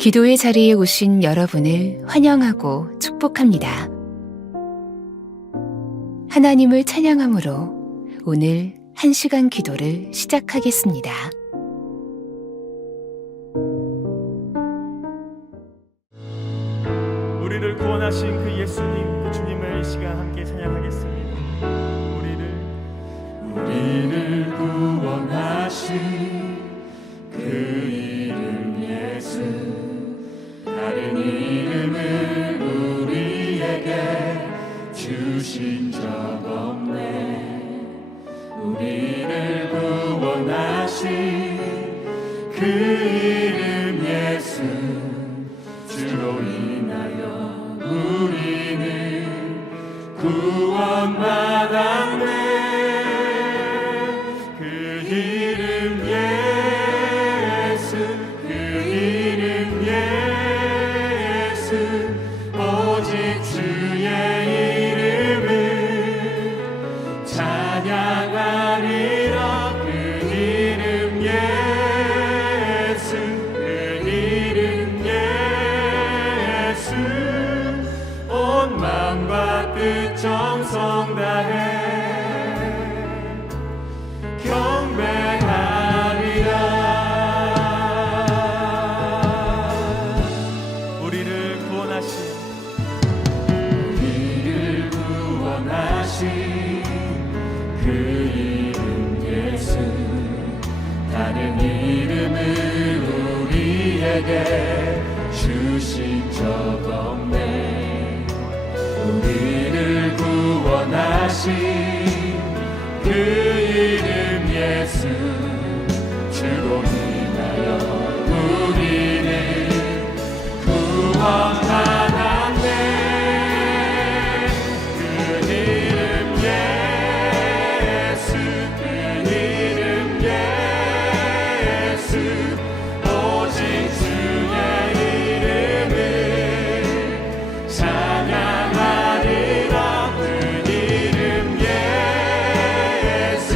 기도의 자리에 오신 여러분을 환영하고 축복합니다. 하나님을 찬양함으로 오늘 1시간 기도를 시작하겠습니다. 우리를 구원하신 그 예수님, 그 주님을 이 시간 함께 찬양하겠습니다. 우리를 구원하신 그 이름 예수, 다른 이름을 우리에게 주신 적 없네. 우리를 구원하신 그 이름 예수, 주로 인하여 우리는 구원받았네. 그 이름 예수, 그 이름 예수, 오직 주의 이름을 찬양하리라. 그 이름 예수, 그 이름 예수, 온 마음과 뜻 정성 다해 경배하리라. 우리를 구원하신 그 이름 예수, 다른 이름을 우리에게 주신 적 없네. 우리를 구원하신 그 이름 예수, 주로 인하여 우리는 구원받았네. 그 이름 예수, 그 이름 예수, 오직 주의 이름을 찬양하리라. 그 이름 예수,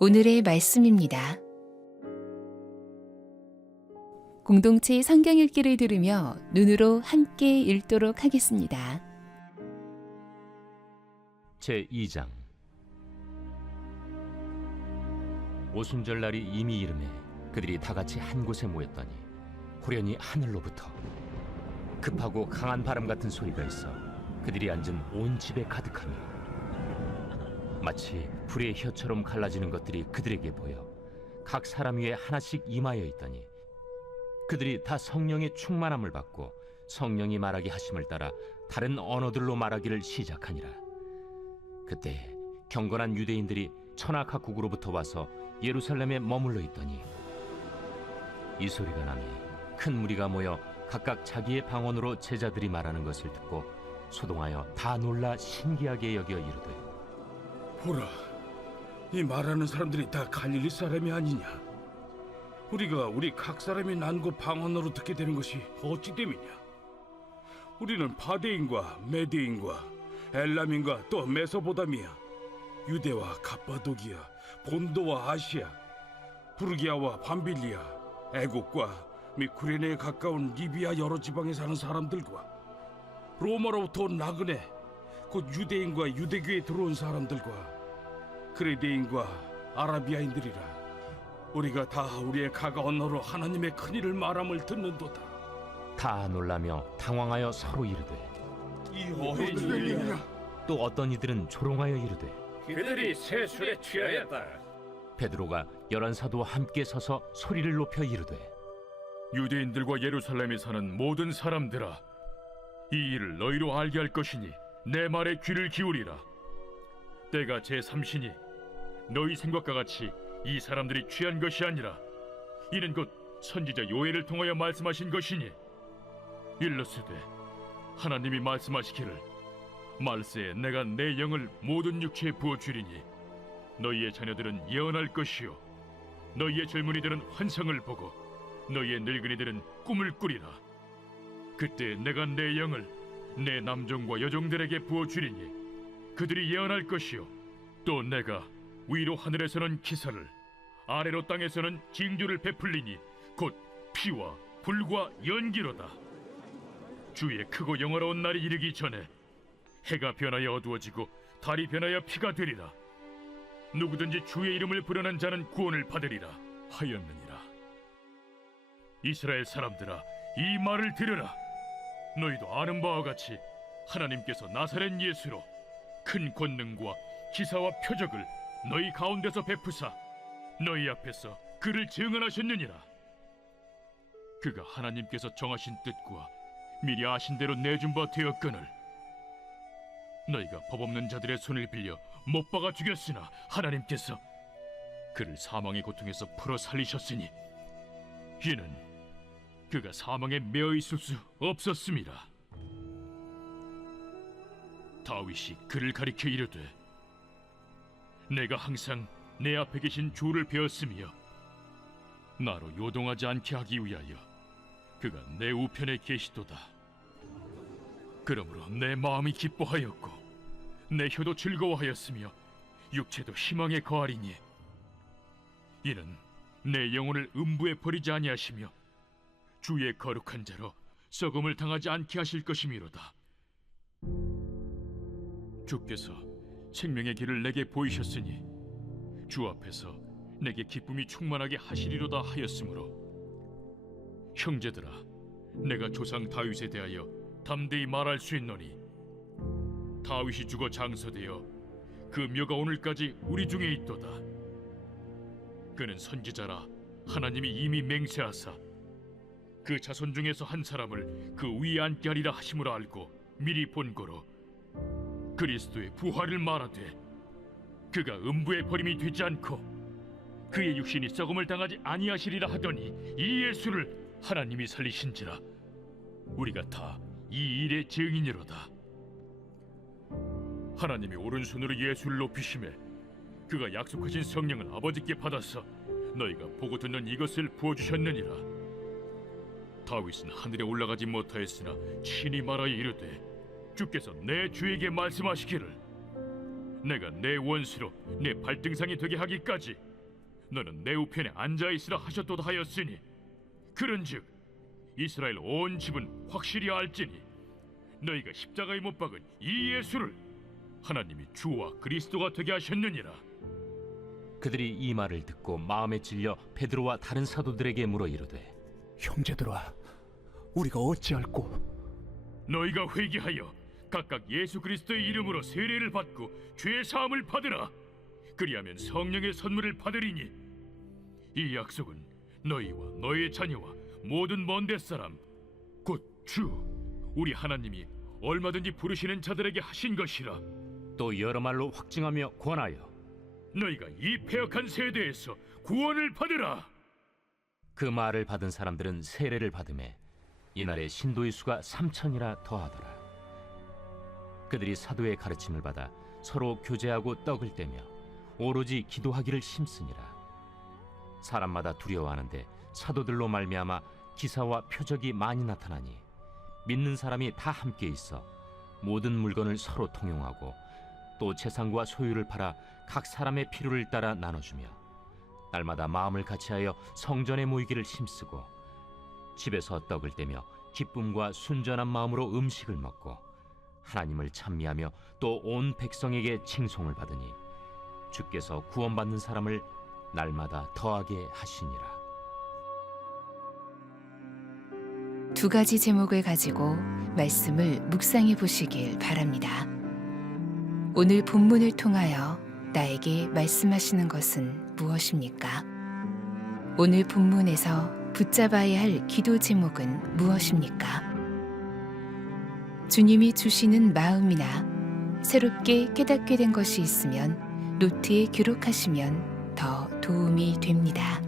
오늘의 말씀입니다. 공동체 성경 읽기를 들으며 눈으로 함께 읽도록 하겠습니다. 제2장. 오순절 날이 이미 이르매 그들이 다 같이 한 곳에 모였더니 호련히 하늘로부터 급하고 강한 바람 같은 소리가 있어 그들이 앉은 온 집에 가득하며 마치 불의 혀처럼 갈라지는 것들이 그들에게 보여 각 사람 위에 하나씩 임하여 있더니 그들이 다 성령의 충만함을 받고 성령이 말하게 하심을 따라 다른 언어들로 말하기를 시작하니라. 그때 경건한 유대인들이 천하 각국으로부터 와서 예루살렘에 머물러 있더니 이 소리가 나매 큰 무리가 모여 각각 자기의 방언으로 제자들이 말하는 것을 듣고 소동하여 다 놀라 신기하게 여겨 이르되, 보라, 이 말하는 사람들이 다 갈릴리 사람이 아니냐? 우리 각 사람이 난고 방언으로 듣게 되는 것이 어찌 됨이냐? 우리는 파데인과 메데인과 엘람인과 또 메소보다미아, 유대와 갑바도기아, 본도와 아시아, 부르기아와 밤빌리아, 애국과 및 구레네에 가까운 리비아 여러 지방에 사는 사람들과 로마로부터 온 나그네, 곧 유대인과 유대교에 들어온 사람들과 그레데인과 아라비아인들이라. 우리가 다 우리의 각 언어로 하나님의 큰일을 말함을 듣는도다. 다 놀라며 당황하여 서로 이르되, 이 어린 일이냐? 또 어떤 이들은 조롱하여 이르되, 그들이 세술에 취하였다. 베드로가 11 사도와 함께 서서 소리를 높여 이르되, 유대인들과 예루살렘에 사는 모든 사람들아, 이 일을 너희로 알게 할 것이니 내 말에 귀를 기울이라. 때가 제3시니 너희 생각과 같이 이 사람들이 취한 것이 아니라 이는 곧 선지자 요엘을 통하여 말씀하신 것이니, 일러스되 하나님이 말씀하시기를 말세에 내가 내 영을 모든 육체에 부어주리니 너희의 자녀들은 예언할 것이요 너희의 젊은이들은 환상을 보고 너희의 늙은이들은 꿈을 꾸리라. 그때 내가 내 영을 내 남종과 여종들에게 부어주리니 그들이 예언할 것이요 또 내가 위로 하늘에서는 기사를 아래로 땅에서는 징조를 베풀리니 곧 피와 불과 연기로다. 주의 크고 영화로운 날이 이르기 전에 해가 변하여 어두워지고 달이 변하여 피가 되리라. 누구든지 주의 이름을 부르는 자는 구원을 받으리라 하였느니라. 이스라엘 사람들아, 이 말을 들으라. 너희도 아는 바와 같이 하나님께서 나사렛 예수로 큰 권능과 기사와 표적을 너희 가운데서 베푸사 너희 앞에서 그를 증언하셨느니라. 그가 하나님께서 정하신 뜻과 미리 아신 대로 내준 바 되었거늘 너희가 법 없는 자들의 손을 빌려 못 박아 죽였으나 하나님께서 그를 사망의 고통에서 풀어 살리셨으니 이는 그가 사망에 매어 있을 수 없었음이라. 다윗이 그를 가리켜 이르되, 내가 항상 내 앞에 계신 주를 배웠으며 나로 요동하지 않게 하기 위하여 그가 내 우편에 계시도다. 그러므로 내 마음이 기뻐하였고 내 혀도 즐거워하였으며 육체도 희망에 거하리니 이는 내 영혼을 음부에 버리지 아니하시며 주의 거룩한 자로 썩음을 당하지 않게 하실 것이미로다. 주께서 생명의 길을 내게 보이셨으니 주 앞에서 내게 기쁨이 충만하게 하시리로다 하였으므로 형제들아, 내가 조상 다윗에 대하여 담대히 말할 수 있노니 다윗이 죽어 장서되어 그 묘가 오늘까지 우리 중에 있도다. 그는 선지자라 하나님이 이미 맹세하사 그 자손 중에서 한 사람을 그 위에 앉게 하리라 하심으로 알고 미리 본고로 그리스도의 부활을 말하되 그가 음부에 버림이 되지 않고 그의 육신이 썩음을 당하지 아니하시리라 하더니 이 예수를 하나님이 살리신지라. 우리가 다 이 일의 증인이로다. 하나님이 오른손으로 예수를 높이심에 그가 약속하신 성령을 아버지께 받아서 너희가 보고 듣는 이것을 부어주셨느니라. 다윗은 하늘에 올라가지 못하였으나 친히 말하여 이르되 주께서 내 주에게 말씀하시기를 내가 내 원수로 내 발등상이 되게 하기까지 너는 내 우편에 앉아 있으라 하셨도다 하였으니 그런즉 이스라엘 온 집은 확실히 알지니 너희가 십자가에 못 박은 이 예수를 하나님이 주와 그리스도가 되게 하셨느니라. 그들이 이 말을 듣고 마음에 찔려 베드로와 다른 사도들에게 물어 이르되 형제들아, 우리가 어찌할꼬? 너희가 회개하여 각각 예수 그리스도의 이름으로 세례를 받고 죄 사함을 받으라. 그리하면 성령의 선물을 받으리니 이 약속은 너희와 너희의 자녀와 모든 먼데 사람 곧 주 우리 하나님이 얼마든지 부르시는 자들에게 하신 것이라. 또 여러 말로 확증하며 권하여 너희가 이 패역한 세대에서 구원을 받으라. 그 말을 받은 사람들은 세례를 받음에 이날에 신도의 수가 3,000이라 더하더라. 그들이 사도의 가르침을 받아 서로 교제하고 떡을 떼며 오로지 기도하기를 힘쓰니라. 사람마다 두려워하는데 사도들로 말미암아 기사와 표적이 많이 나타나니 믿는 사람이 다 함께 있어 모든 물건을 서로 통용하고 또 재산과 소유를 팔아 각 사람의 필요를 따라 나눠주며 날마다 마음을 같이하여 성전에 모이기를 힘쓰고 집에서 떡을 떼며 기쁨과 순전한 마음으로 음식을 먹고 하나님을 찬미하며 또 온 백성에게 칭송을 받으니 주께서 구원받는 사람을 날마다 더하게 하시니라. 두 가지 제목을 가지고 말씀을 묵상해 보시길 바랍니다. 오늘 본문을 통하여 나에게 말씀하시는 것은 무엇입니까? 오늘 본문에서 붙잡아야 할 기도 제목은 무엇입니까? 주님이 주시는 마음이나 새롭게 깨닫게 된 것이 있으면 노트에 기록하시면 더 도움이 됩니다.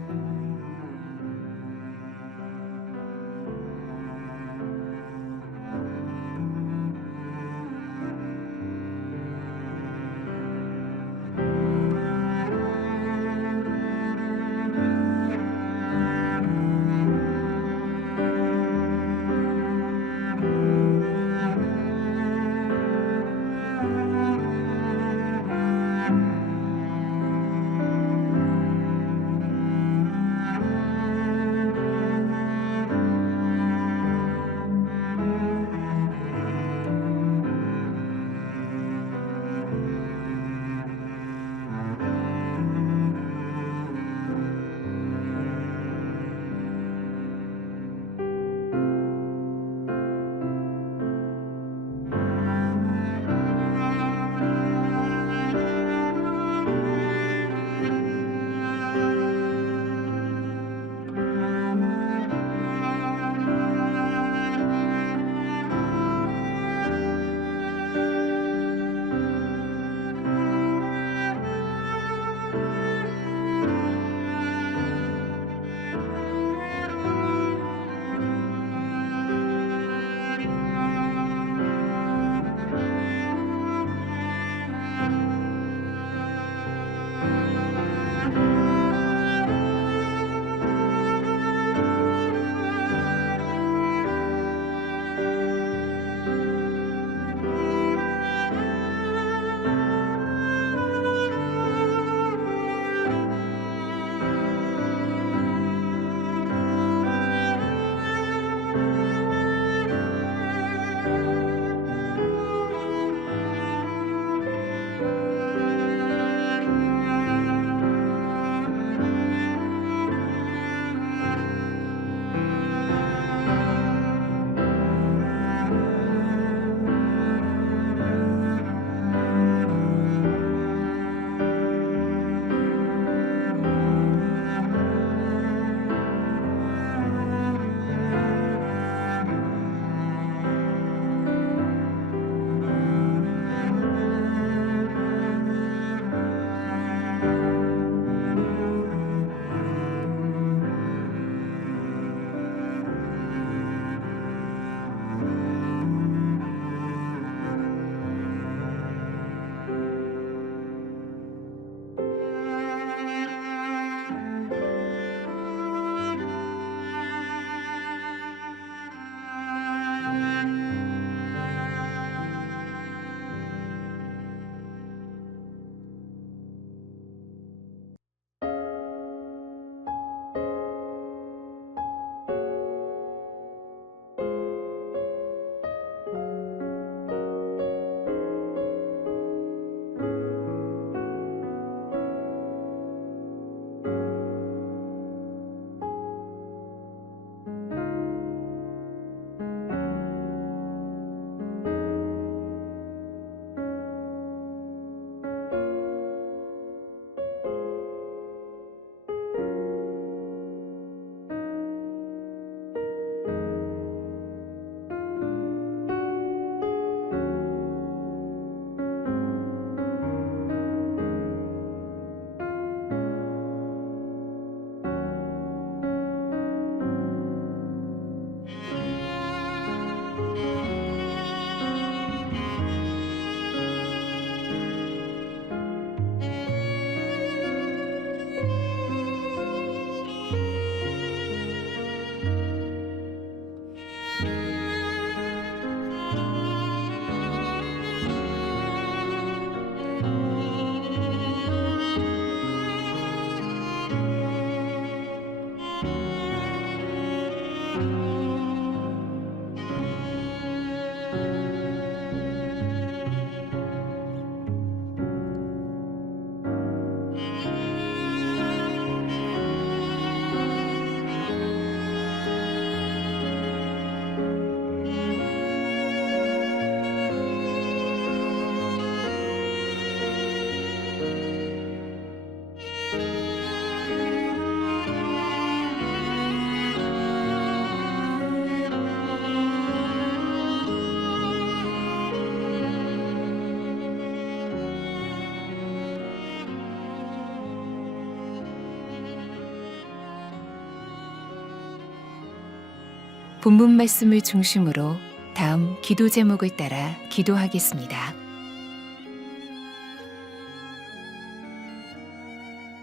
본문 말씀을 중심으로 다음 기도 제목을 따라 기도하겠습니다.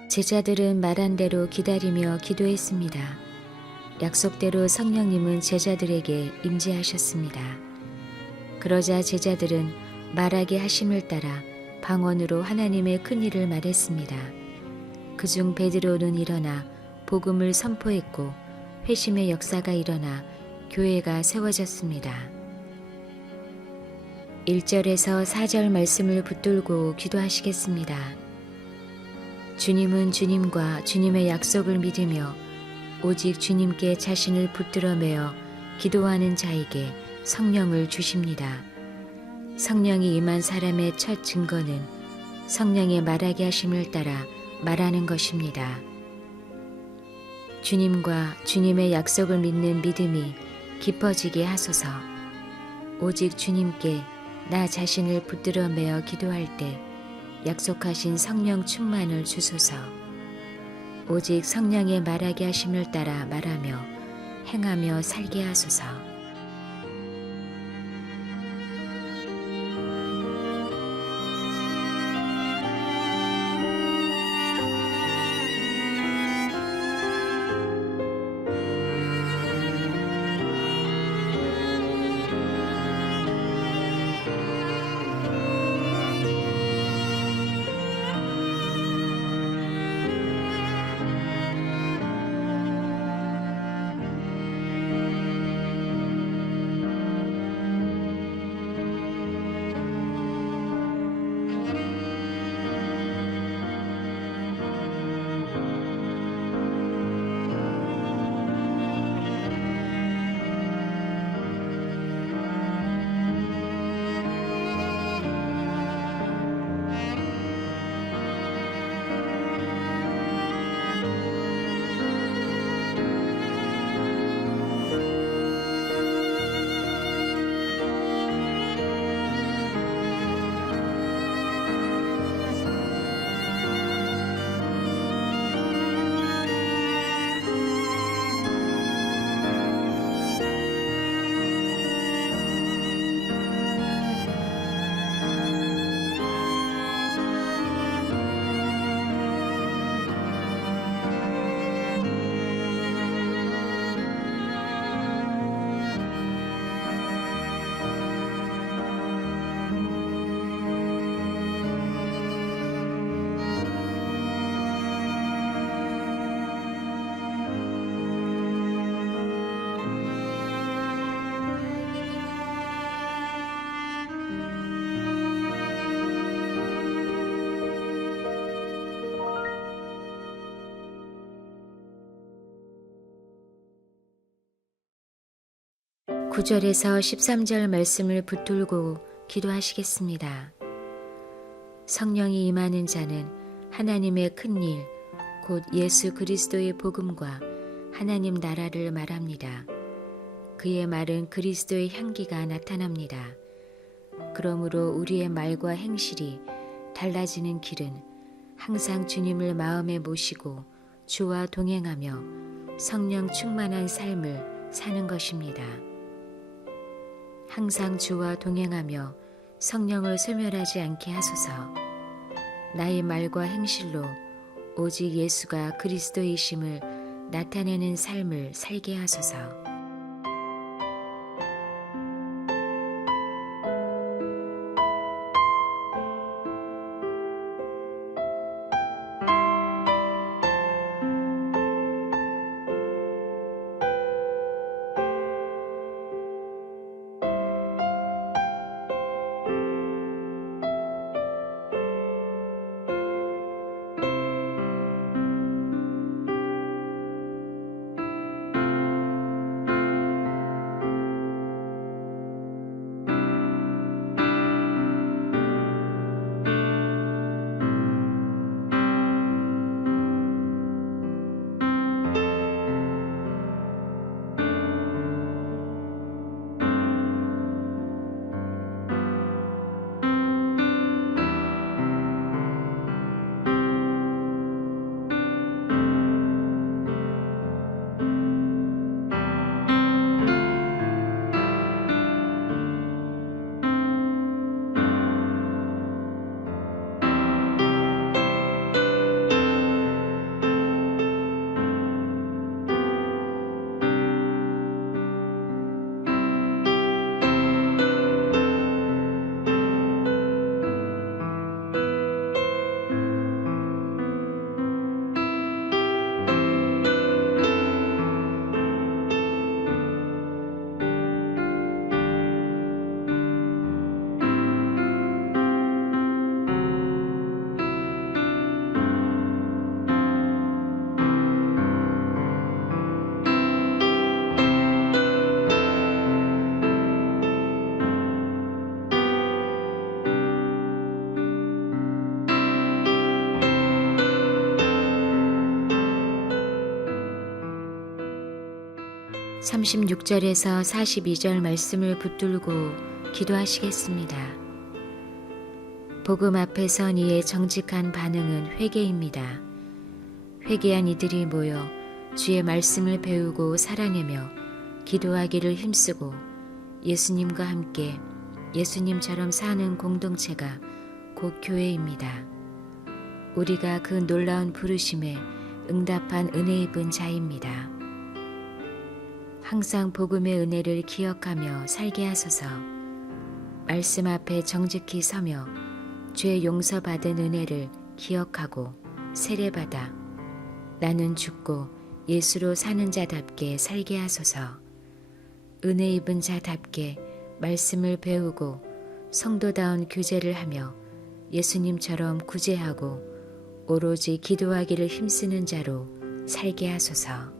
제자들은 말한 대로 기다리며 기도했습니다. 약속대로 성령님은 제자들에게 임재하셨습니다. 그러자 제자들은 말하게 하심을 따라 방언으로 하나님의 큰 일을 말했습니다. 그중 베드로는 일어나 복음을 선포했고 회심의 역사가 일어나 교회가 세워졌습니다. 1절에서 4절 말씀을 붙들고 기도하시겠습니다. 주님은 주님과 주님의 약속을 믿으며 오직 주님께 자신을 붙들어 매어 기도하는 자에게 성령을 주십니다. 성령이 임한 사람의 첫 증거는 성령의 말하게 하심을 따라 말하는 것입니다. 주님과 주님의 약속을 믿는 믿음이 깊어지게 하소서. 오직 주님께 나 자신을 붙들어 매어 기도할 때 약속하신 성령 충만을 주소서. 오직 성령의 말하게 하심을 따라 말하며 행하며 살게 하소서. (9절에서) (13절) 말씀을 붙들고 기도하시겠습니다. 성령이 임하는 자는 하나님의 큰 일, 곧 예수 그리스도의 복음과 하나님 나라를 말합니다. 그의 말은 그리스도의 향기가 나타납니다. 그러므로 우리의 말과 행실이 달라지는 길은 항상 주님을 마음에 모시고 주와 동행하며 성령 충만한 삶을 사는 것입니다. 항상 주와 동행하며 성령을 소멸하지 않게 하소서. 나의 말과 행실로 오직 예수가 그리스도이심을 나타내는 삶을 살게 하소서. 36절에서 42절 말씀을 붙들고 기도하시겠습니다. 복음 앞에 선 이의 정직한 반응은 회개입니다. 회개한 이들이 모여 주의 말씀을 배우고 살아내며 기도하기를 힘쓰고 예수님과 함께 예수님처럼 사는 공동체가 곧 교회입니다. 우리가 그 놀라운 부르심에 응답한 은혜 입은 자입니다. 항상 복음의 은혜를 기억하며 살게 하소서. 말씀 앞에 정직히 서며 죄 용서받은 은혜를 기억하고 세례받아 나는 죽고 예수로 사는 자답게 살게 하소서. 은혜 입은 자답게 말씀을 배우고 성도다운 교제를 하며 예수님처럼 구제하고 오로지 기도하기를 힘쓰는 자로 살게 하소서.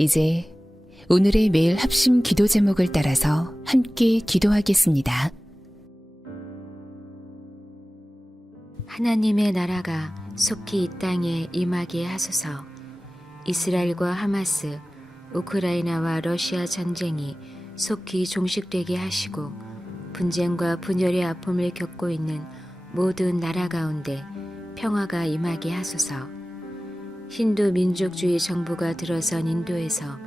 이제 오늘의 매일 합심 기도 제목을 따라서 함께 기도하겠습니다. 하나님의 나라가 속히 이 땅에 임하게 하소서. 이스라엘과 하마스, 우크라이나와 러시아 전쟁이 속히 종식되게 하시고 분쟁과 분열의 아픔을 겪고 있는 모든 나라 가운데 평화가 임하게 하소서. 힌두 민족주의 정부가 들어선 인도에서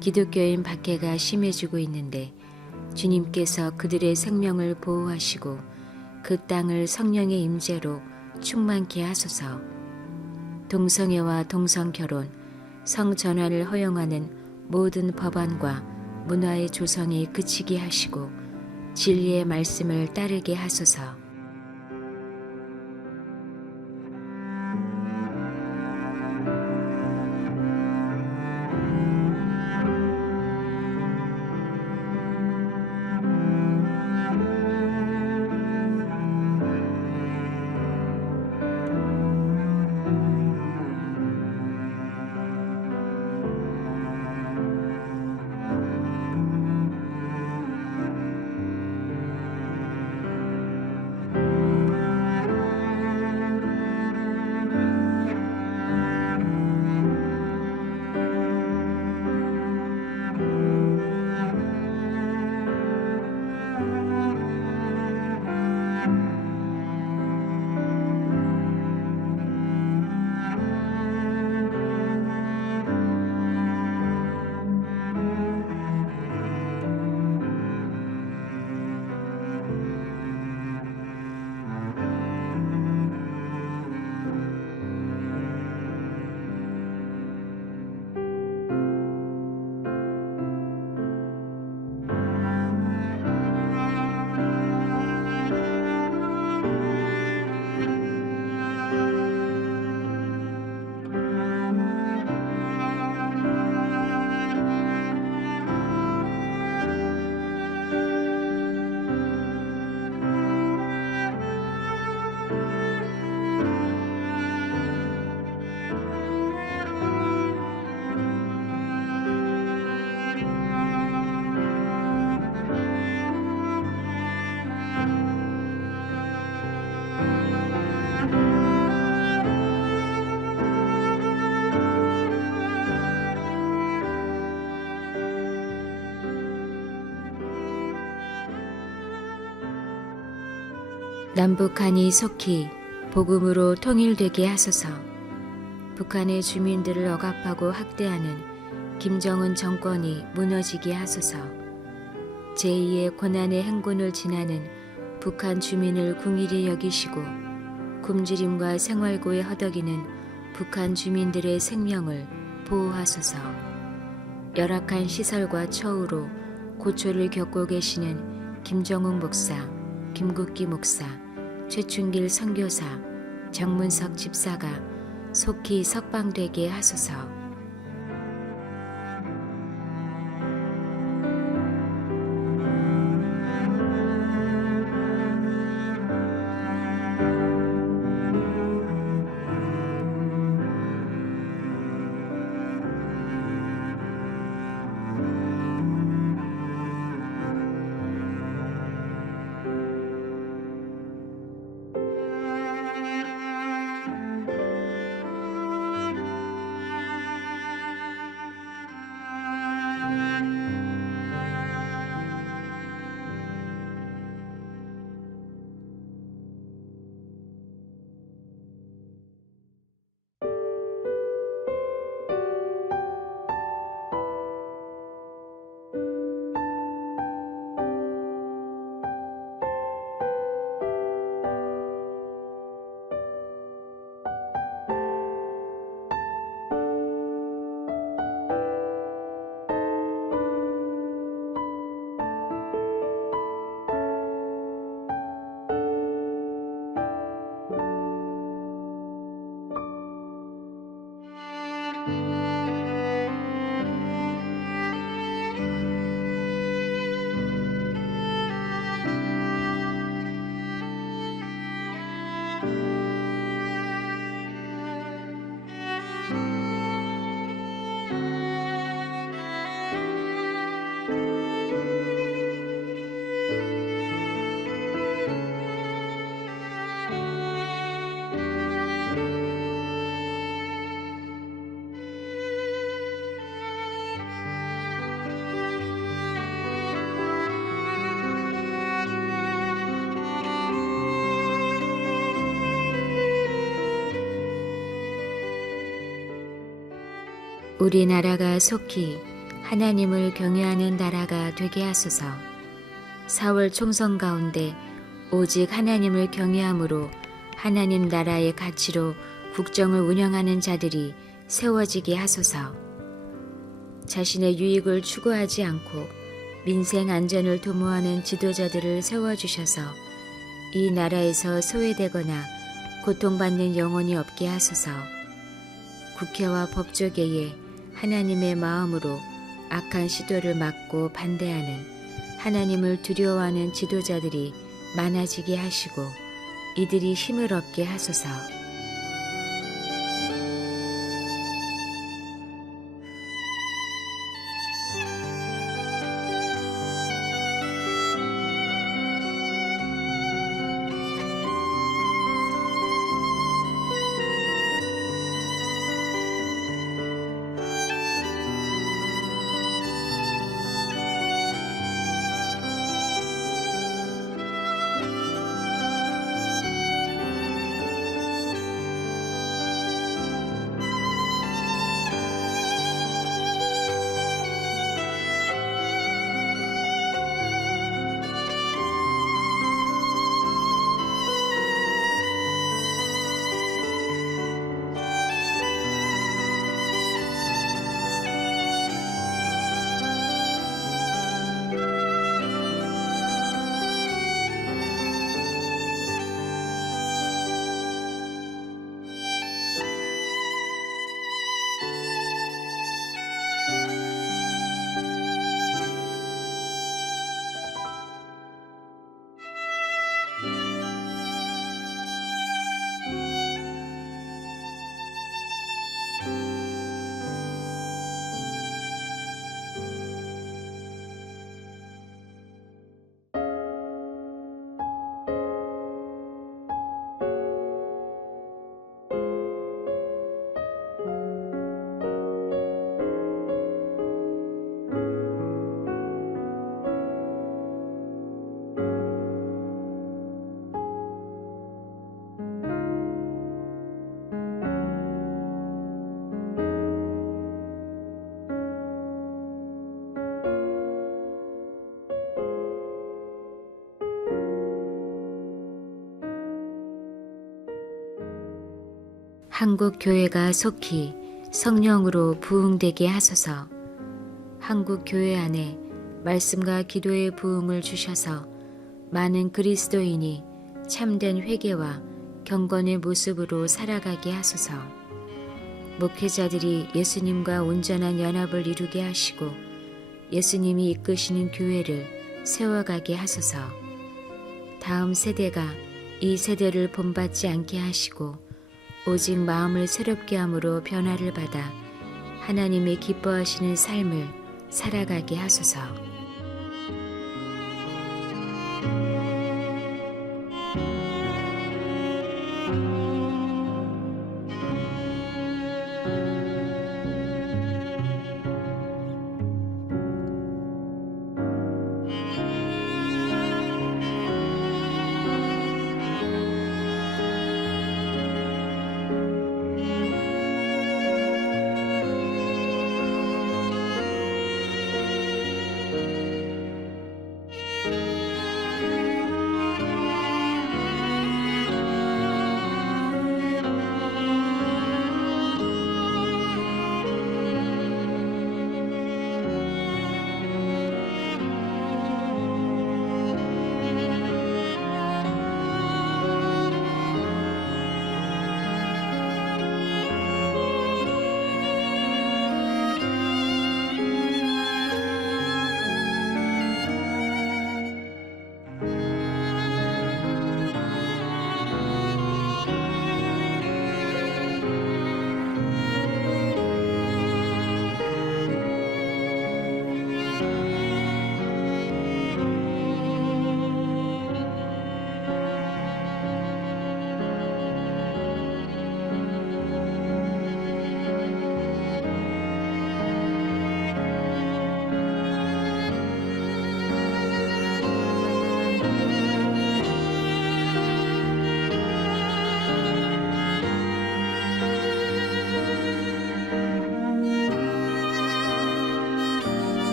기독교인 박해가 심해지고 있는데 주님께서 그들의 생명을 보호하시고 그 땅을 성령의 임재로 충만케 하소서. 동성애와 동성결혼, 성전환을 허용하는 모든 법안과 문화의 조성이 그치게 하시고 진리의 말씀을 따르게 하소서. 남북한이 속히 복음으로 통일되게 하소서. 북한의 주민들을 억압하고 학대하는 김정은 정권이 무너지게 하소서. 제2의 고난의 행군을 지나는 북한 주민을 궁일히 여기시고 굶주림과 생활고에 허덕이는 북한 주민들의 생명을 보호하소서. 열악한 시설과 처우로 고초를 겪고 계시는 김정웅 목사, 김국기 목사, 최춘길 선교사, 정문석 집사가 속히 석방되게 하소서. 우리나라가 속히 하나님을 경외하는 나라가 되게 하소서. 4월 총선 가운데 오직 하나님을 경외함으로 하나님 나라의 가치로 국정을 운영하는 자들이 세워지게 하소서. 자신의 유익을 추구하지 않고 민생 안전을 도모하는 지도자들을 세워주셔서 이 나라에서 소외되거나 고통받는 영혼이 없게 하소서. 국회와 법조계에 하나님의 마음으로 악한 시도를 막고 반대하는 하나님을 두려워하는 지도자들이 많아지게 하시고 이들이 힘을 얻게 하소서. 한국 교회가 속히 성령으로 부흥되게 하소서. 한국 교회 안에 말씀과 기도의 부흥을 주셔서 많은 그리스도인이 참된 회개와 경건의 모습으로 살아가게 하소서. 목회자들이 예수님과 온전한 연합을 이루게 하시고 예수님이 이끄시는 교회를 세워가게 하소서. 다음 세대가 이 세대를 본받지 않게 하시고 오직 마음을 새롭게 함으로 변화를 받아 하나님의 기뻐하시는 삶을 살아가게 하소서.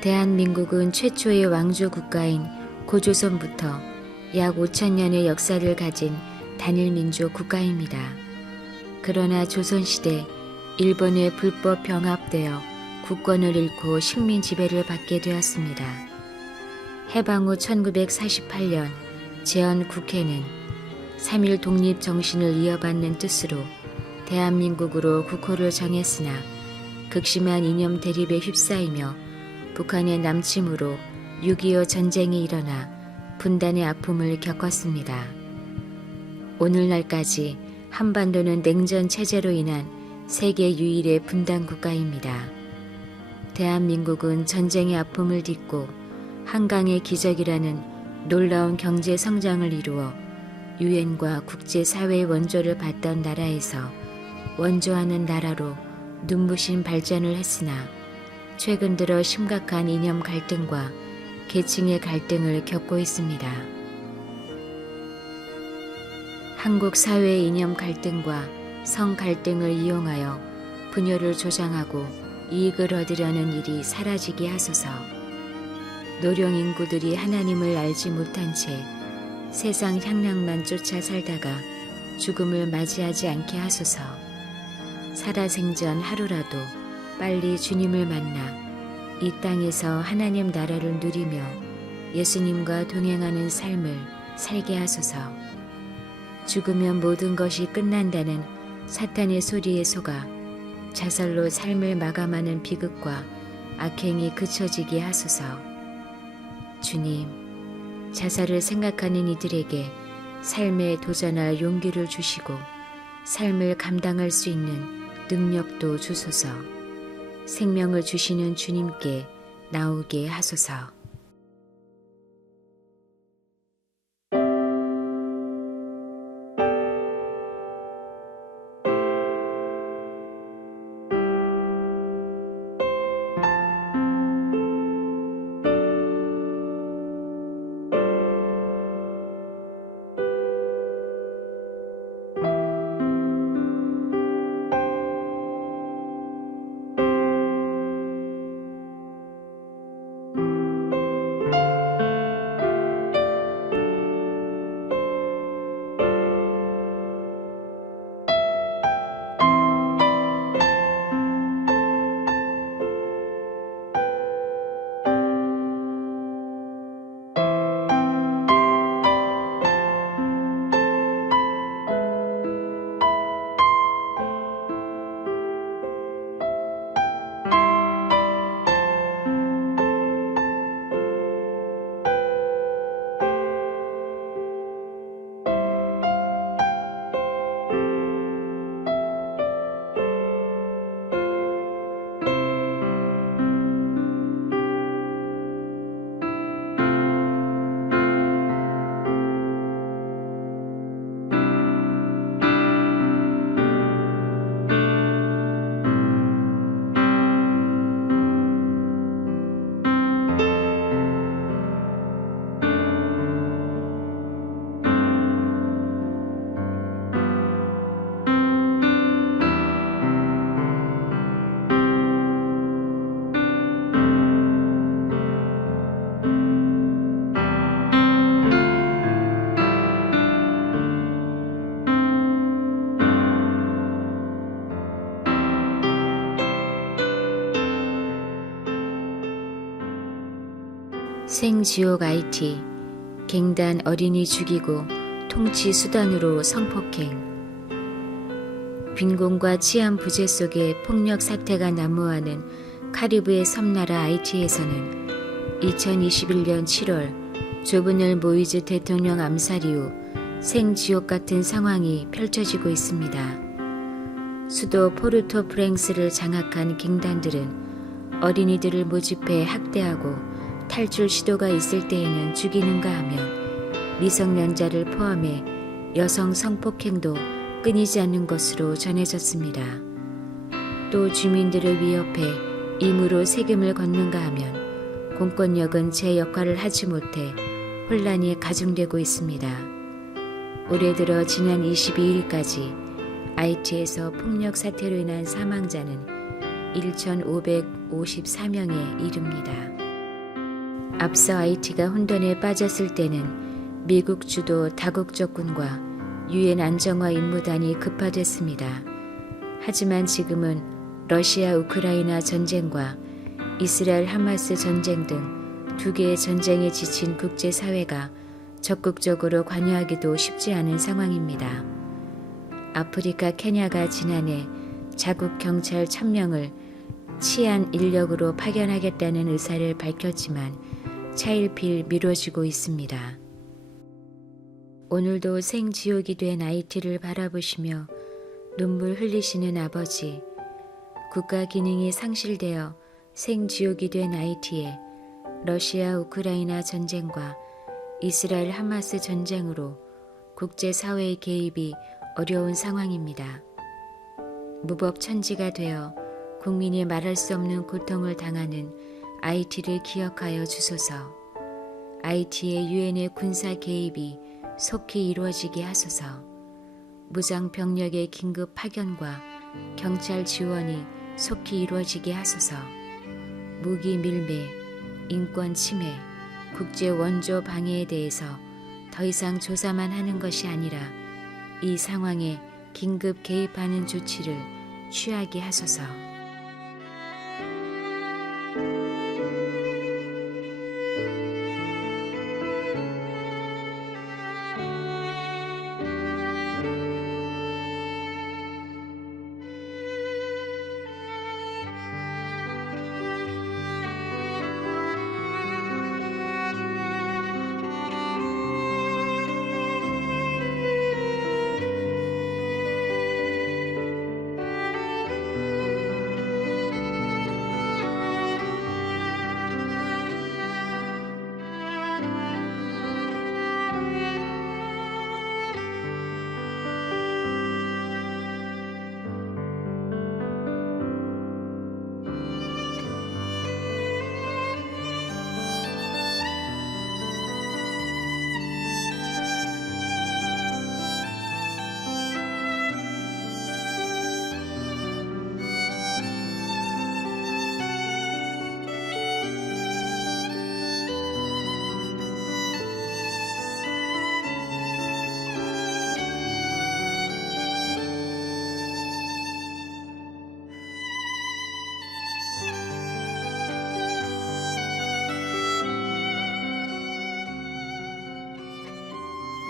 대한민국은 최초의 왕조 국가인 고조선부터 약 5,000년의 역사를 가진 단일민족 국가입니다. 그러나 조선시대 일본에 불법 병합되어 국권을 잃고 식민 지배를 받게 되었습니다. 해방 후 1948년 제헌국회는 3.1 독립 정신을 이어받는 뜻으로 대한민국으로 국호를 정했으나 극심한 이념 대립에 휩싸이며 북한의 남침으로 6.25 전쟁이 일어나 분단의 아픔을 겪었습니다. 오늘날까지 한반도는 냉전 체제로 인한 세계 유일의 분단 국가입니다. 대한민국은 전쟁의 아픔을 딛고 한강의 기적이라는 놀라운 경제 성장을 이루어 유엔과 국제사회의 원조를 받던 나라에서 원조하는 나라로 눈부신 발전을 했으나 최근 들어 심각한 이념 갈등과 계층의 갈등을 겪고 있습니다. 한국 사회의 이념 갈등과 성 갈등을 이용하여 분열을 조장하고 이익을 얻으려는 일이 사라지게 하소서. 노령 인구들이 하나님을 알지 못한 채 세상 향락만 쫓아 살다가 죽음을 맞이하지 않게 하소서. 살아생전 하루라도 빨리 주님을 만나 이 땅에서 하나님 나라를 누리며 예수님과 동행하는 삶을 살게 하소서. 죽으면 모든 것이 끝난다는 사탄의 소리에 속아 자살로 삶을 마감하는 비극과 악행이 그쳐지게 하소서. 주님, 자살을 생각하는 이들에게 삶에 도전할 용기를 주시고 삶을 감당할 수 있는 능력도 주소서. 생명을 주시는 주님께 나오게 하소서. 생지옥 IT, 갱단 어린이 죽이고 통치 수단으로 성폭행. 빈곤과 치안 부재 속에 폭력 사태가 난무하는 카리브의 섬나라 아이티에서는 2021년 7월 조브넬 모이즈 대통령 암살 이후 생지옥 같은 상황이 펼쳐지고 있습니다. 수도 포르토 프랭스를 장악한 갱단들은 어린이들을 모집해 학대하고 탈출 시도가 있을 때에는 죽이는가 하면 미성년자를 포함해 여성 성폭행도 끊이지 않는 것으로 전해졌습니다. 또 주민들을 위협해 임으로 세금을 걷는가 하면 공권력은 제 역할을 하지 못해 혼란이 가중되고 있습니다. 올해 들어 지난 22일까지 아이티에서 폭력 사태로 인한 사망자는 1,554명에 이릅니다. 앞서 아이티가 혼돈에 빠졌을 때는 미국 주도 다국적군과 유엔 안정화 임무단이 급파됐습니다. 하지만 지금은 러시아 우크라이나 전쟁과 이스라엘 하마스 전쟁 등 두 개의 전쟁에 지친 국제사회가 적극적으로 관여하기도 쉽지 않은 상황입니다. 아프리카 케냐가 지난해 자국 경찰 1,000명을 치안 인력으로 파견하겠다는 의사를 밝혔지만 차일피일 미뤄지고 있습니다. 오늘도 생지옥이 된 아이티를 바라보시며 눈물 흘리시는 아버지, 국가 기능이 상실되어 생지옥이 된 아이티에 러시아 우크라이나 전쟁과 이스라엘 하마스 전쟁으로 국제사회의 개입이 어려운 상황입니다. 무법천지가 되어 국민이 말할 수 없는 고통을 당하는 아이티를 기억하여 주소서. 아이티의 유엔의 군사 개입이 속히 이루어지게 하소서. 무장 병력의 긴급 파견과 경찰 지원이 속히 이루어지게 하소서. 무기 밀매, 인권 침해, 국제 원조 방해에 대해서 더 이상 조사만 하는 것이 아니라 이 상황에 긴급 개입하는 조치를 취하게 하소서.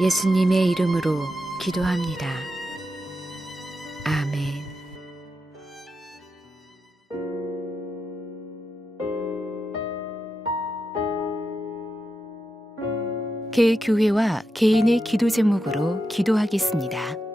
예수님의 이름으로 기도합니다. 아멘. 개교회와 개인의 기도 제목으로 기도하겠습니다.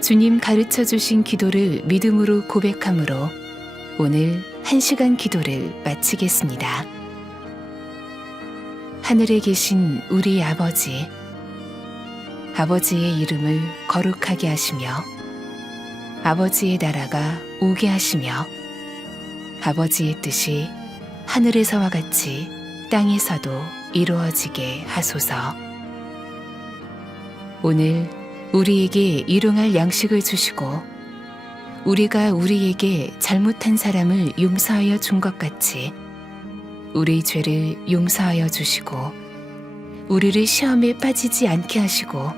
주님 가르쳐 주신 기도를 믿음으로 고백함으로 오늘 1시간 기도를 마치겠습니다. 하늘에 계신 우리 아버지, 아버지의 이름을 거룩하게 하시며 아버지의 나라가 오게 하시며 아버지의 뜻이 하늘에서와 같이 땅에서도 이루어지게 하소서. 오늘 우리에게 일용할 양식을 주시고 우리가 우리에게 잘못한 사람을 용서하여 준 것 같이 우리 죄를 용서하여 주시고 우리를 시험에 빠지지 않게 하시고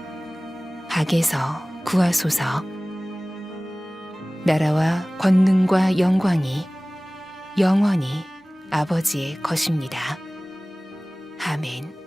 악에서 구하소서. 나라와 권능과 영광이 영원히 아버지의 것입니다. 아멘.